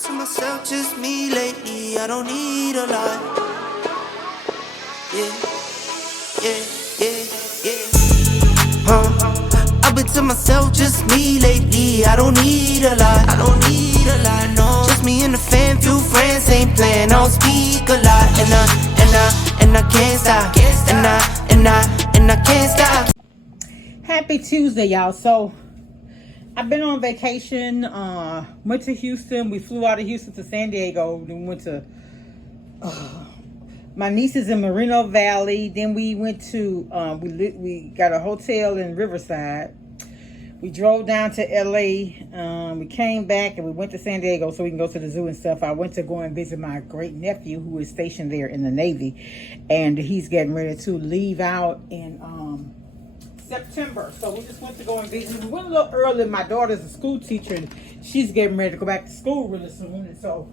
To myself, just me lately. I don't need a lot. Yeah, yeah, yeah, yeah. I've been to myself, just me lately. I don't need a lot. I don't need a lot, no. Just me and the fam, few friends ain't playing. I don't speak a lot, and I can't stop. And I can't stop. Happy Tuesday, y'all. So I've been on vacation. Went to Houston. We flew out of Houston to San Diego. Then went to my niece is in Moreno Valley. Then we went to we got a hotel in Riverside. We drove down to LA. We came back and we went to San Diego so we can go to the zoo and stuff. I went to go and visit my great nephew who is stationed there in the Navy, and he's getting ready to leave out in September. So we just went to go and visit. We went a little early. My daughter's a school teacher and she's getting ready to go back to school really soon. And so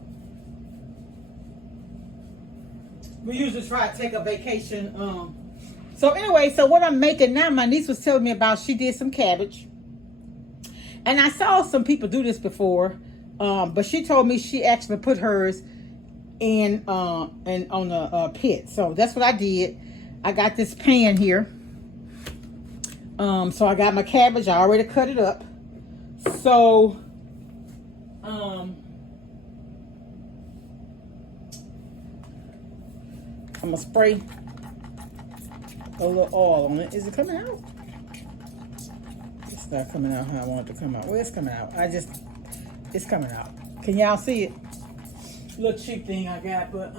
we usually try to take a vacation. So anyway, so what I'm making now, my niece was telling me about, she did some cabbage. And I saw some people do this before. But she told me she actually put hers in on a pit. So that's what I did. I got this pan here. So I got my cabbage. I already cut it up. So, I'm gonna spray a little oil on it. Is it coming out? It's not coming out how I want it to come out. Well, it's coming out. It's coming out. Can y'all see it? Little cheap thing I got, but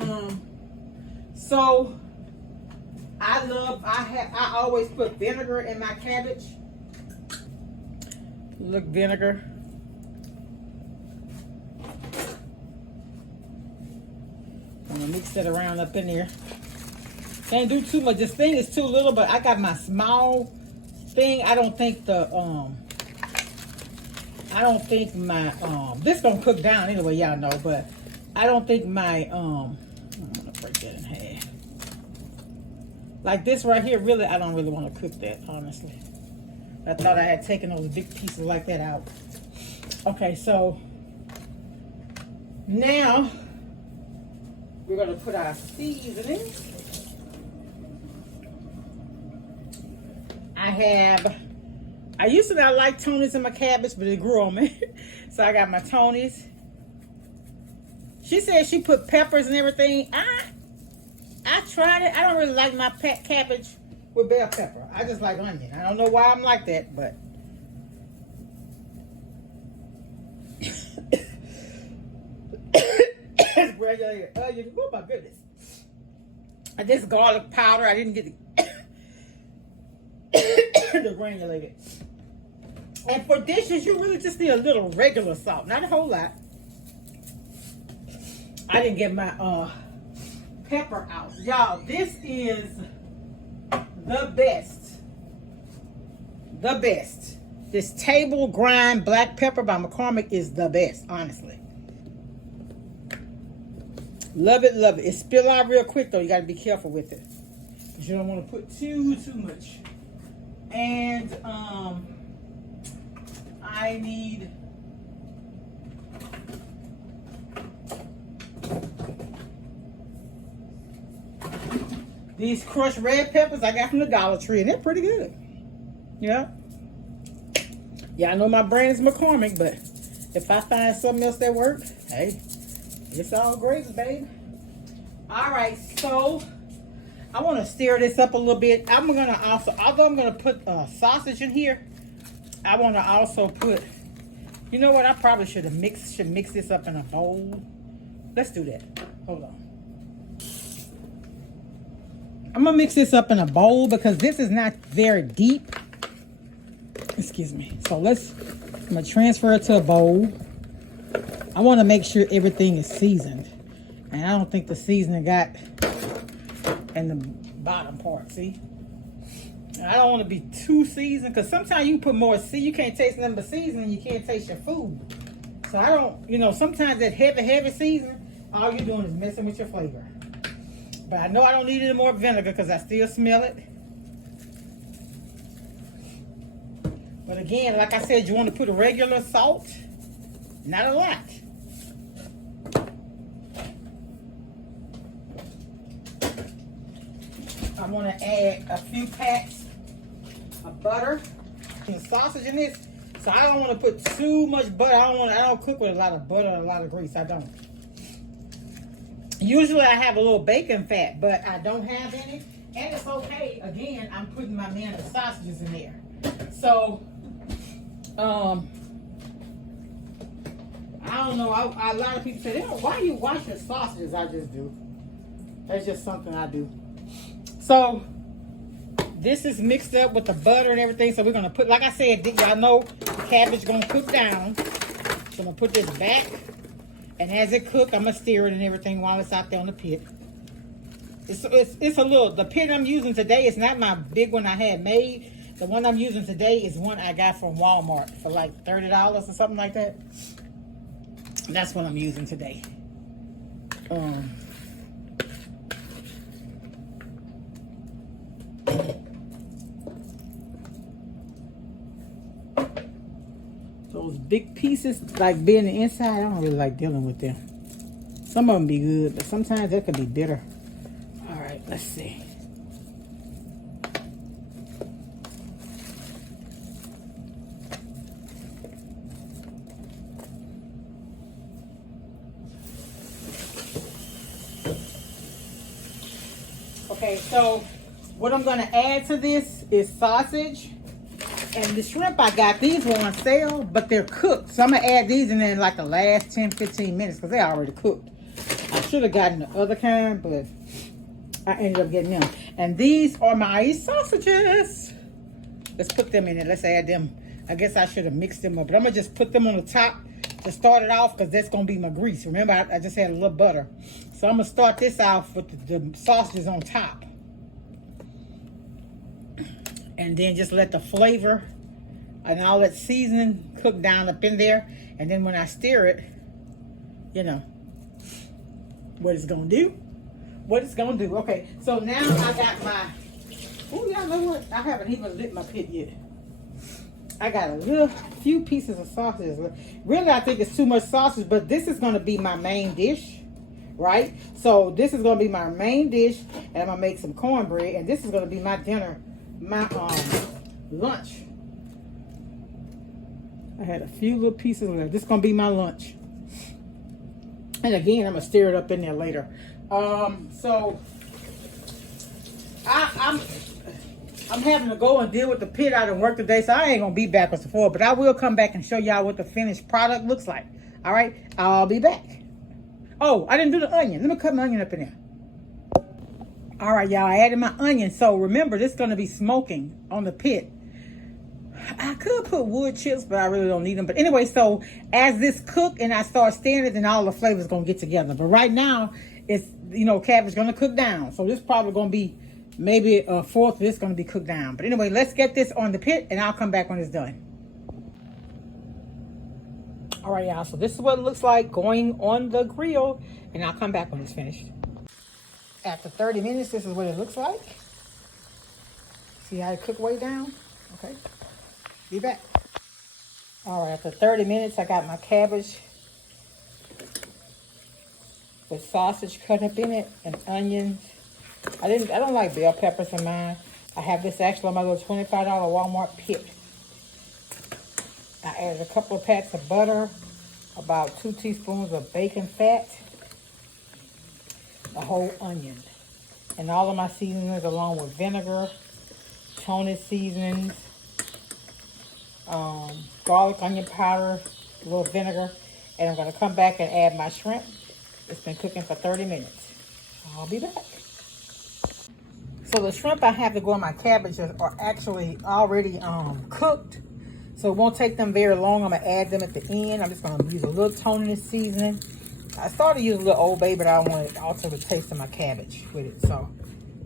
so I always put vinegar in my cabbage. Look, vinegar. I'm gonna mix that around up in there. Can't do too much. This thing is too little, but I got my small thing. I don't think my this gonna cook down anyway, y'all know, but I don't think my I'm gonna break that in half. Like this right here, really, I don't really want to cook that, honestly. I thought I had taken those big pieces like that out. Okay, so now we're going to put our seasoning. I used to not like Tony's in my cabbage, but it grew on me. So I got my Tony's. She said she put peppers and everything. I tried it. I don't really like my cabbage with bell pepper. I just like onion. I don't know why I'm like that, but granulated onion. Oh my goodness! This garlic powder. I didn't get the granulated. And for dishes, you really just need a little regular salt, not a whole lot. I didn't get my pepper out, y'all. This is the best this table grind black pepper by McCormick is the best, honestly. Love it. It spill out real quick though. You got to be careful with it because you don't want to put too much. And I need these crushed red peppers I got from the Dollar Tree, and they're pretty good. Yeah. I know my brand is McCormick, but if I find something else that works, hey, it's all great, baby. All right, so I want to stir this up a little bit. I'm going to also, although I'm going to put sausage in here, I want to also put, you know what, I probably should mix this up in a bowl. Let's do that. Hold on. I'm going to mix this up in a bowl because this is not very deep. Excuse me. So I'm going to transfer it to a bowl. I want to make sure everything is seasoned. And I don't think the seasoning got in the bottom part, see? I don't want to be too seasoned because sometimes you put more you can't taste nothing but seasoning, you can't taste your food. So I don't, sometimes that heavy seasoning, all you're doing is messing with your flavor. But I know I don't need any more vinegar because I still smell it. But again, like I said, you want to put a regular salt, not a lot. want to add a few packs of butter and sausage in this. So I don't want to put too much butter. I don't cook with a lot of butter and a lot of grease. I don't. Usually I have a little bacon fat, but I don't have any. And it's okay. Again, I'm putting my MANNY'S sausages in there. So, I don't know. A lot of people say, why do you wash your sausages? I just do. That's just something I do. So, this is mixed up with the butter and everything. So, we're going to put, like I said, y'all know the cabbage is going to cook down. So, I'm going to put this back. And as it cooks, I'm going to stir it and everything while it's out there on the pit. It's a little, the pit I'm using today is not my big one I had made. The one I'm using today is one I got from Walmart for like $30 or something like that. That's what I'm using today. Those big pieces, like being the inside, I don't really like dealing with them. Some of them be good, but sometimes they can be bitter. All right, let's see. Okay, so what I'm going to add to this is sausage. And the shrimp I got, these were on sale, but they're cooked. So I'm going to add these in there like the last 10-15 minutes because they're already cooked. I should have gotten the other kind, but I ended up getting them. And these are my sausages. Let's put them in it. Let's add them. I guess I should have mixed them up. But I'm going to just put them on the top to start it off because that's going to be my grease. Remember, I just had a little butter. So I'm going to start this off with the sausages on top. And then just let the flavor and all that seasoning cook down up in there. And then when I stir it, you know, what it's going to do. What it's going to do. Okay, so now I got my... Oh, y'all know what? I haven't even lit my pit yet. I got a few pieces of sausage. Really, I think it's too much sausage, but this is going to be my main dish, right? So this is going to be my main dish, and I'm going to make some cornbread, and this is going to be my dinner, my lunch. I had a few little pieces left. This is going to be my lunch. And again, I'm going to stir it up in there later. So I'm having to go and deal with the pit out of work today, so I ain't gonna be backwards and forward, but I will come back and show y'all what the finished product looks like. All right, I'll be back. Oh, I didn't do the onion. Let me cut my onion up in there. All right, y'all, I added my onion. So remember, this is gonna be smoking on the pit. I could put wood chips, but I really don't need them. But anyway, so as this cook and I start stirring it, then all the flavors gonna get together. But right now, it's, you know, cabbage gonna cook down. So this probably gonna be maybe a fourth of this gonna be cooked down. But anyway, let's get this on the pit and I'll come back when it's done. All right, y'all, so this is what it looks like going on the grill, and I'll come back when it's finished. After 30 minutes, this is what it looks like. See how it cooked way down? Okay, be back. All right, after 30 minutes, I got my cabbage with sausage cut up in it and onions. I don't like bell peppers in mine. I have this actually on my little $25 Walmart pit. I added a couple of packs of butter, about 2 teaspoons of bacon fat, a whole onion, and all of my seasonings along with vinegar, Tony's seasonings, garlic, onion powder, a little vinegar, and I'm going to come back and add my shrimp. It's been cooking for 30 minutes. I'll be back. So the shrimp I have to go on my cabbage are actually already cooked. So it won't take them very long. I'm going to add them at the end. I'm just going to use a little Tony's seasoning. I started using a little Old Bay, but I wanted also the taste of my cabbage with it. So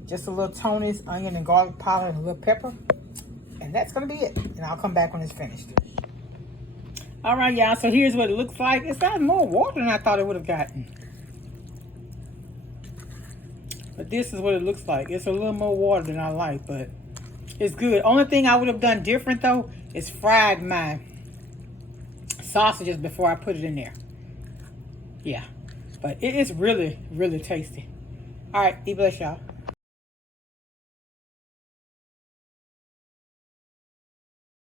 just a little Tony's, onion and garlic powder and a little pepper. And that's going to be it. And I'll come back when it's finished. All right, y'all. So here's what it looks like. It's got more water than I thought it would have gotten. But this is what it looks like. It's a little more water than I like, but it's good. Only thing I would have done different, though, is fried my sausages before I put it in there. Yeah. But it is really, really tasty. All right. Be blessed, y'all.